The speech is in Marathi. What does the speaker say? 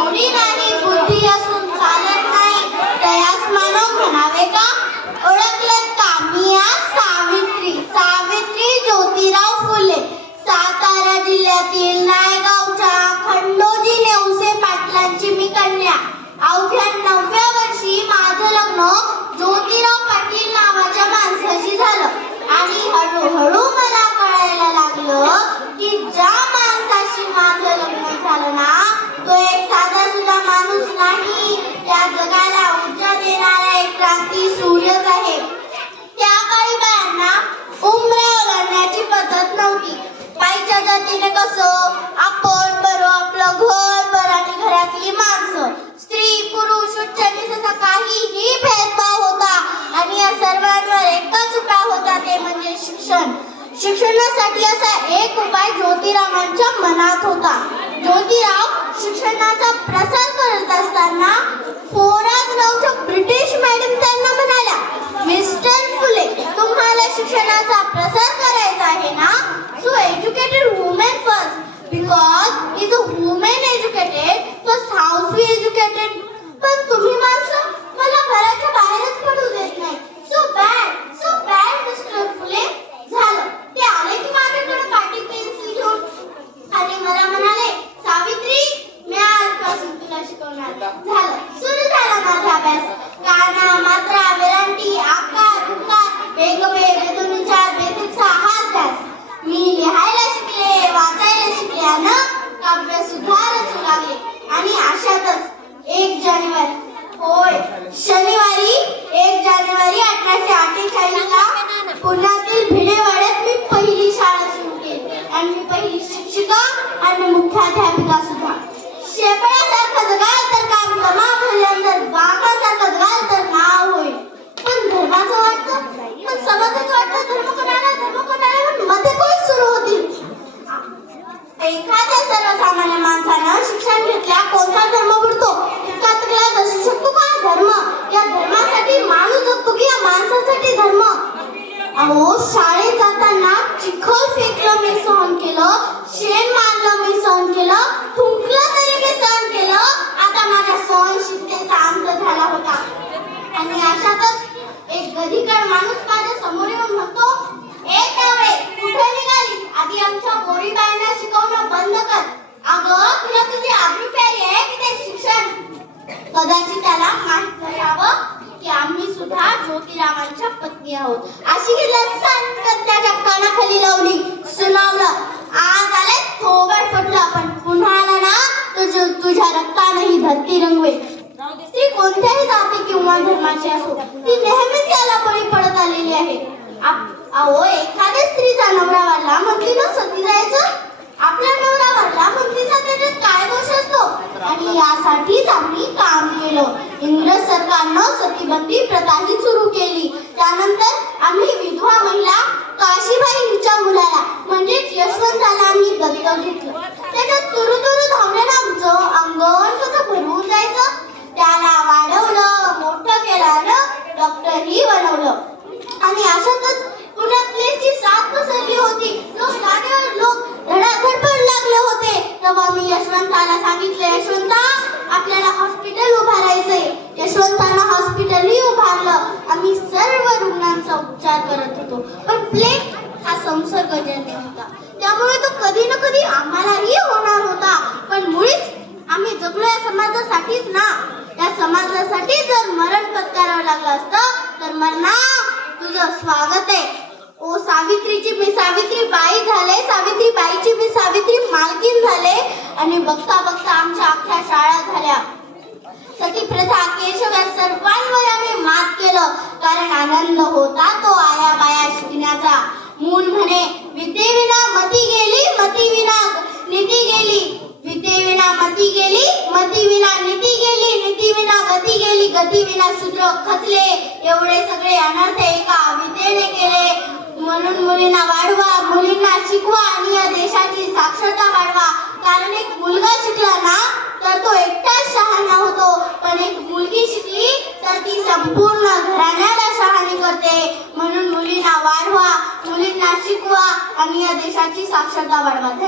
गोडी नाही बुद्धी असून चालत नाही दयास मानव म्हणावे का? ओळखलं का मी आज सावित्री सावित्री ज्योतिराव फुले. सातारा जिल्ह्यातील नायगावच्या खंडोजी नेवसे पाटलांची मी कन्या. अवघ्या नवव्या वर्षी माझं लग्न ज्योतिराव पाटील नावाच्या माणसाशी झालं. आणि हळूहळू मला कळायला लागलं की ज्या माणसाशी माझं लग्न झालं ना तो एक साधा सुद्धा माणूस या जगाला ऊर्जा देणारा एक क्रांती सूर्यच आहे. त्या काळी बायांना उमरा ओलांडण्याची पद्धत नव्हती. बाईच्या जातीने कसं आपण बरो आपलं घर बर आणि घरातली माणसं स्त्री पुरुष उच्च असा काहीही भेदभाव होता. आणि या सर्वांवर एकच उपाय होता ते म्हणजे शिक्षण. शिक्षणासाठी असा एक उपाय ज्योतिरावांच्या मनात होता. ज्योतिराव शिक्षणाचा प्रसार करत असताना por 神い、し。अहो शाळेत जाताना चिखल फेकलं मी सहन केलं शेण मारलं मी सहन केलं थुंकलं तरी मी सहन केलं. आता माझ्या सहनशीलतेचा अंत झाला होता. आणि अशातच एक गधीकड माणूस माझ्यासमोर येऊन म्हणतो ए त्यावेळे कुठे निघाली? आधी आमच्या गोरीबाईंना शिकवणं बंद कर. अगं तुला तुझी आबरू प्यारी आहे की ते शिक्षण? कदाचित त्याला माहीत नसावं की आम्ही सुद्धा ज्योतिरावांच्या पत्नी आहोत. अशी गेल्या संत त्याच्या कानाखाली लावली. सुनावलं. आज आले थोबड फुटलं पण पुन्हा आला ना तुझ्या तुझ्या रक्तानही धरती रंगवे ती कोणत्याही जाती किंवा धर्माची असो ती नेहमीच याला बळी पडत आलेली आहे. अहो एखाद्या स्त्रीचा नवरा वाढला मग ना सती जायचं? आपला नवरा वाढला मग त्याच्यात काय दोष असतो? आणि यासाठीच आम्ही काम केलं. इंग्रज सरकारनं सतीबंदी प्रथाही सुरू केली. त्यानंतर आम्ही विधवा महिला काशीबाई हिच्या मुलाला म्हणजेच यशवंताला आम्ही दत्तक घेतलं. त्याच्यात तुरु तुरु धावलेलं आमचं अंगण कसं भरवून जायचं? त्याला वाढवलं मोठं केलं डॉक्टरही बनवलं. आणि अशातच पुण्यातली जी साथ पसरली उपचार करत होतो. पण प्लेग हा संसर्गजन्य होता. त्यामुळे तो कधी ना कधी आम्हालाही होणार होता. पण मुळीच आम्ही जगलो या समाजासाठीच ना. या समाजासाठी जर मरण पत्करावं लागलं असतं तर मरणा तुझं स्वागत आहे. ओ सावित्रीची मी सावित्री बाई झाले. सावित्री बाईची मी सावित्री मालकीन झाले. आणि बघता बघता आमच्या अख्ख्या शाळा झाल्या सती प्रथा केशव या सर्वांवर आम्ही मात केलं कारण आनंद होता तो आया बाया शिकण्याचा. मूल म्हणे विद्येविना मती गेली मती विना नीती गेली. विद्येविना मती गेली मती विना नीती गेली नीती विना गती गेली गती विना शूद्र खचले. एवढे सगळे अनर्थ एका विद्येने केले. म्हणून मुलींना वाढवा मुलींना शिकवा आणि या देशाची साक्षरता वाढवा. कारण एक मुलगा शिकला ना तर तो एकटाच शहाणा होतो. पण एक मुलगी शिकली तर ती संपूर्ण घराण्याला शहाणी करते म्हणून मुलींना वाढवा मुलींना शिकवा आणि या देशाची साक्षरता वाढवा